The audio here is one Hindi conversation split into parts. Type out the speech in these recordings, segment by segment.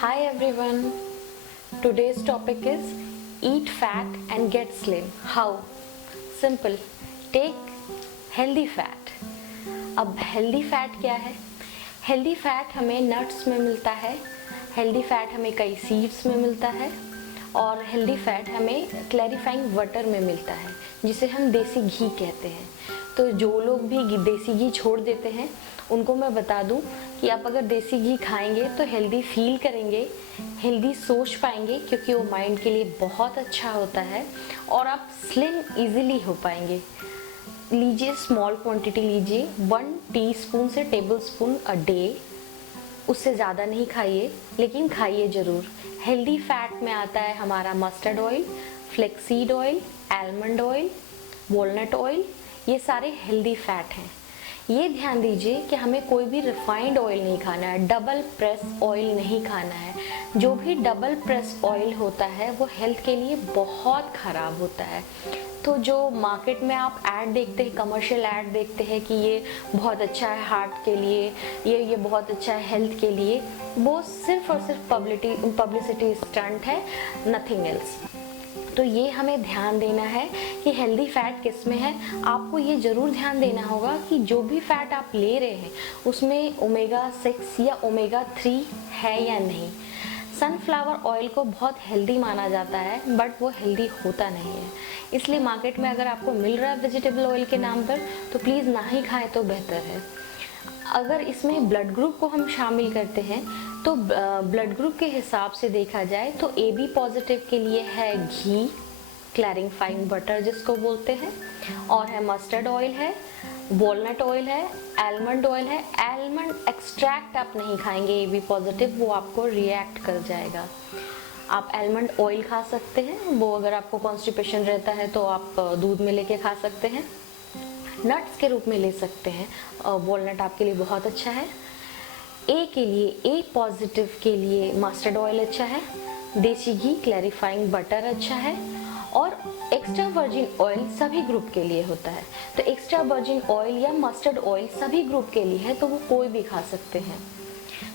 Hi everyone. Today's topic is eat fat and get slim. How? Simple. Take healthy fat. अब हेल्दी फैट क्या है? हेल्दी फैट हमें नट्स में मिलता है, हेल्दी फैट हमें कई सीड्स में मिलता है और हेल्दी फैट हमें क्लैरिफाइंग वाटर में मिलता है जिसे हम देसी घी कहते हैं। तो जो लोग भी देसी घी छोड़ देते हैं उनको मैं बता दूं कि आप अगर देसी घी खाएंगे तो हेल्दी फील करेंगे, हेल्दी सोच पाएंगे क्योंकि वो माइंड के लिए बहुत अच्छा होता है और आप स्लिम इजीली हो पाएंगे। लीजिए, स्मॉल क्वांटिटी लीजिए, 1 टीस्पून से टेबलस्पून अ डे, उससे ज़्यादा नहीं खाइए लेकिन खाइए ज़रूर। हेल्दी फैट में आता है हमारा mustard oil, flaxseed oil, almond oil, walnut oil, ये सारे हेल्दी फैट हैं। ये ध्यान दीजिए कि हमें कोई भी रिफाइंड ऑयल नहीं खाना है, डबल प्रेस ऑयल नहीं खाना है। जो भी डबल प्रेस ऑयल होता है वो हेल्थ के लिए बहुत ख़राब होता है। तो जो मार्केट में आप ऐड देखते हैं, कमर्शियल ऐड देखते हैं कि ये बहुत अच्छा है हार्ट के लिए, ये बहुत अच्छा है हेल्थ के लिए, वो सिर्फ और सिर्फ पब्लिसिटी स्टंट है, नथिंग एल्स। तो ये हमें ध्यान देना है कि हेल्दी फैट किस में है। आपको ये ज़रूर ध्यान देना होगा कि जो भी फैट आप ले रहे हैं उसमें ओमेगा 6 या ओमेगा 3 है या नहीं। सनफ्लावर ऑयल को बहुत हेल्दी माना जाता है बट वो हेल्दी होता नहीं है, इसलिए मार्केट में अगर आपको मिल रहा है वेजिटेबल ऑयल के नाम पर तो प्लीज़ ना ही खाएं तो बेहतर है। अगर इसमें ब्लड ग्रुप को हम शामिल करते हैं तो ब्लड ग्रुप के हिसाब से देखा जाए तो AB पॉजिटिव के लिए है घी, क्लैरिफाइंग बटर जिसको बोलते हैं, और है मस्टर्ड ऑयल है, वॉलनट ऑयल है, आलमंड ऑयल है। आलमंड एक्सट्रैक्ट आप नहीं खाएंगे AB पॉजिटिव, वो आपको रिएक्ट कर जाएगा। आप आलमंड ऑयल खा सकते हैं, वो अगर आपको कॉन्स्टिपेशन रहता है तो आप दूध में लेके खा सकते हैं, नट्स के रूप में ले सकते हैं। वॉलनट आपके लिए बहुत अच्छा है। ए के लिए, ए पॉजिटिव के लिए मस्टर्ड ऑयल अच्छा है, देसी घी, क्लैरिफाइंग बटर अच्छा है, और एक्स्ट्रा वर्जिन ऑयल सभी ग्रुप के लिए होता है। तो एक्स्ट्रा वर्जिन ऑयल या मस्टर्ड ऑयल सभी ग्रुप के लिए है तो वो कोई भी खा सकते हैं।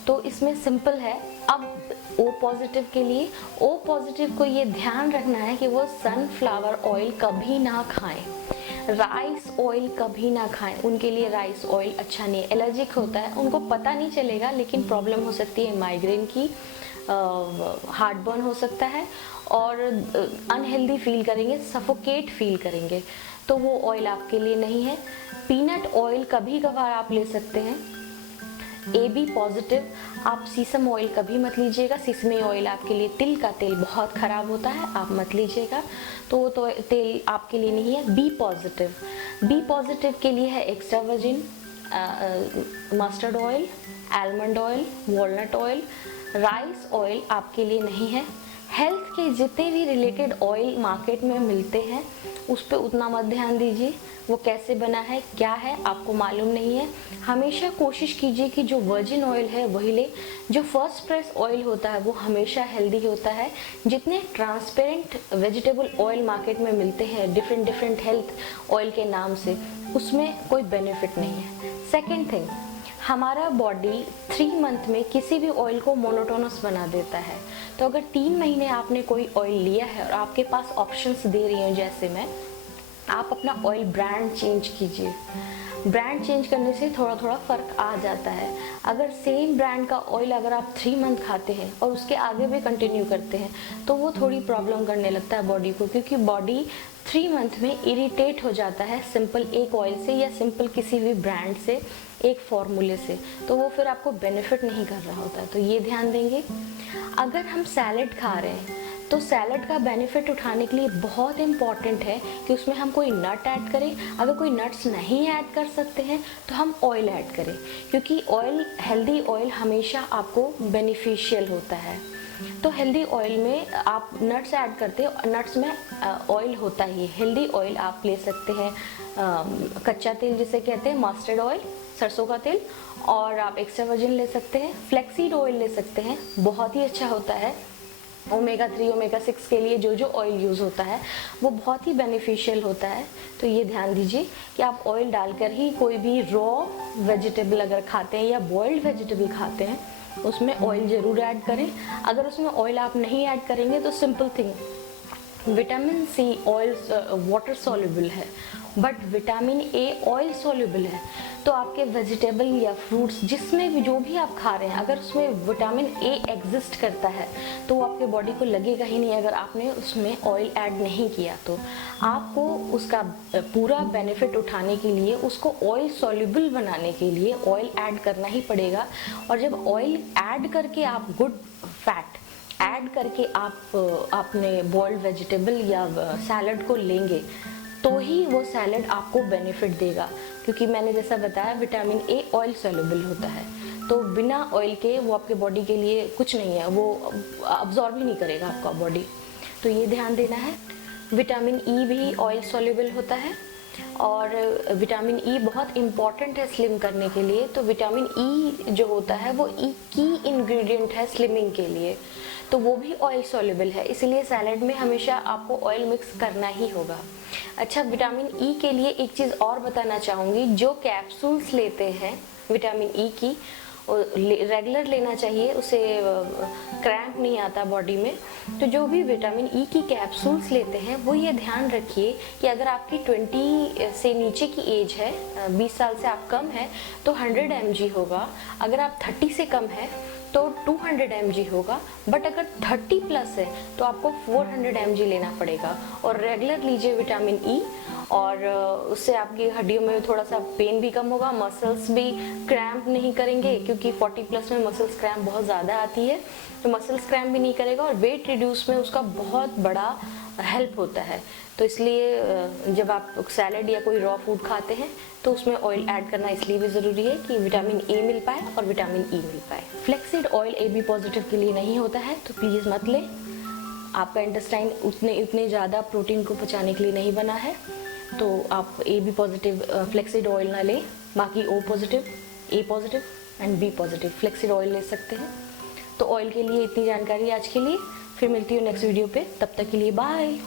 तो इसमें सिंपल है। अब O पॉजिटिव के लिए, O पॉजिटिव को ये ध्यान रखना है कि वो सनफ्लावर ऑयल कभी ना खाएं, राइस ऑयल कभी ना खाएं, उनके लिए राइस ऑयल अच्छा नहीं है, एलर्जिक होता है, उनको पता नहीं चलेगा लेकिन प्रॉब्लम हो सकती है माइग्रेन की, हार्ट बर्न हो सकता है और अनहेल्दी फील करेंगे, सफोकेट फील करेंगे, तो वो ऑयल आपके लिए नहीं है। पीनट ऑयल कभी कभार आप ले सकते हैं। AB पॉजिटिव, आप सीसम ऑयल कभी मत लीजिएगा, सीसमी ऑयल आपके लिए, तिल का तेल बहुत ख़राब होता है, आप मत लीजिएगा, तो वो तो तेल आपके लिए नहीं है। बी पॉजिटिव के लिए है extra virgin, mustard oil, almond oil, walnut oil, rice oil आपके लिए नहीं है। हेल्थ के जितने भी रिलेटेड ऑयल मार्केट में मिलते हैं उस पर उतना मत ध्यान दीजिए, वो कैसे बना है, क्या है, आपको मालूम नहीं है। हमेशा कोशिश कीजिए कि जो वर्जिन ऑयल है वही ले। जो फर्स्ट प्रेस ऑयल होता है वो हमेशा हेल्दी होता है। जितने ट्रांसपेरेंट वेजिटेबल ऑयल मार्केट में मिलते हैं डिफरेंट हेल्थ ऑयल के नाम से, उसमें कोई बेनिफिट नहीं है। सेकेंड थिंग, हमारा बॉडी 3 मंथ में किसी भी ऑयल को मोनोटोनस बना देता है। तो अगर 3 महीने आपने कोई ऑयल लिया है और आपके पास ऑप्शंस दे रही हूँ जैसे मैं, आप अपना ऑयल ब्रांड चेंज कीजिए। ब्रांड चेंज करने से थोड़ा थोड़ा फ़र्क आ जाता है। अगर सेम ब्रांड का ऑयल अगर आप 3 मंथ खाते हैं और उसके आगे भी कंटिन्यू करते हैं तो वो थोड़ी प्रॉब्लम करने लगता है बॉडी को, क्योंकि बॉडी 3 मंथ में इरिटेट हो जाता है सिंपल एक ऑयल से या सिंपल किसी भी ब्रांड से, एक फॉर्मूले से, तो वो फिर आपको बेनिफिट नहीं कर रहा होता है। तो ये ध्यान देंगे। अगर हम सैलड खा रहे हैं तो सैलड का बेनिफिट उठाने के लिए बहुत इम्पॉर्टेंट है कि उसमें हम कोई नट ऐड करें। अगर कोई नट्स नहीं ऐड कर सकते हैं तो हम ऑयल ऐड करें, क्योंकि ऑयल, हेल्दी ऑयल हमेशा आपको बेनिफिशियल होता है। तो हेल्दी ऑयल में आप नट्स ऐड करते हो, नट्स में ऑयल होता ही है। हेल्दी ऑयल आप ले सकते हैं, कच्चा तेल जिसे कहते हैं मस्टर्ड ऑयल, सरसों का तेल, और आप एक्स्ट्रा वर्जिन ले सकते हैं, फ्लेक्सीड ऑयल ले सकते हैं, बहुत ही अच्छा होता है। ओमेगा 3, ओमेगा 6 के लिए जो ऑयल यूज़ होता है वो बहुत ही बेनिफिशियल होता है। तो ये ध्यान दीजिए कि आप ऑयल डालकर ही कोई भी रॉ वेजिटेबल अगर खाते हैं या बॉइल्ड वेजिटेबल खाते हैं उसमें ऑयल ज़रूर ऐड करें। अगर उसमें ऑयल आप नहीं ऐड करेंगे तो simple thing, vitamin C oil water soluble है, but vitamin A oil soluble है। तो आपके वेजिटेबल या फ्रूट्स जिसमें भी जो भी आप खा रहे हैं, अगर उसमें विटामिन ए एग्जिस्ट करता है तो वो आपके बॉडी को लगेगा ही नहीं अगर आपने उसमें ऑयल ऐड नहीं किया। तो आपको उसका पूरा बेनिफिट उठाने के लिए, उसको ऑयल सॉल्युबल बनाने के लिए ऑयल ऐड करना ही पड़ेगा। और जब ऑयल ऐड करके आप गुड फैट ऐड करके आप अपने बॉइल्ड वेजिटेबल या सैलड को लेंगे तो ही वो सैलड आपको बेनिफिट देगा, क्योंकि मैंने जैसा बताया विटामिन ए ऑयल सॉल्युबल होता है। तो बिना ऑयल के वो आपके बॉडी के लिए कुछ नहीं है, वो अब्जॉर्ब ही नहीं करेगा आपका बॉडी। तो ये ध्यान देना है। विटामिन ई भी ऑयल सॉल्युबल होता है और विटामिन ई बहुत इम्पॉर्टेंट है स्लिम करने के लिए। तो विटामिन ई जो होता है वो की इंग्रेडिएंट है स्लिमिंग के लिए, तो वो भी ऑयल सॉल्युबल है, इसलिए सैलड में हमेशा आपको ऑयल मिक्स करना ही होगा। अच्छा, विटामिन ई के लिए एक चीज़ और बताना चाहूँगी, जो कैप्सूल्स लेते हैं विटामिन ई की रेगुलर लेना चाहिए, उसे क्रैम्प नहीं आता बॉडी में। तो जो भी विटामिन ई की कैप्सूल्स लेते हैं वो ये ध्यान रखिए कि अगर आपकी 20 से नीचे की एज है, 20 साल से आप कम है तो 100 mg होगा। अगर आप 30 से कम है तो 200 mg होगा, बट अगर 30 प्लस है तो आपको 400 mg लेना पड़ेगा। और रेगुलर लीजिए विटामिन ई, और उससे आपकी हड्डियों में थोड़ा सा पेन भी कम होगा, मसल्स भी क्रैम्प नहीं करेंगे, क्योंकि 40 प्लस में मसल्स क्रैम्प बहुत ज़्यादा आती है, तो मसल्स क्रैम्प भी नहीं करेगा। और वेट रिड्यूस में उसका बहुत बड़ा हेल्प होता है। तो इसलिए जब आप सैलड या कोई रॉ फूड खाते हैं तो उसमें ऑयल ऐड करना इसलिए भी ज़रूरी है कि विटामिन ए मिल पाए और विटामिन ई मिल पाए। Flaxseed oil A B positive के लिए नहीं होता है, तो प्लीज़ मत लें। आपका इंटेस्टाइन उतने ज़्यादा प्रोटीन को पचाने के लिए नहीं बना है, तो आप A B positive flaxseed oil ना लें। बाकी O positive, A positive and B positive flaxseed oil ले सकते हैं। तो ऑयल के लिए इतनी जानकारी आज के लिए, फिर मिलती हूँ नेक्स्ट वीडियो पे, तब तक के लिए बाय।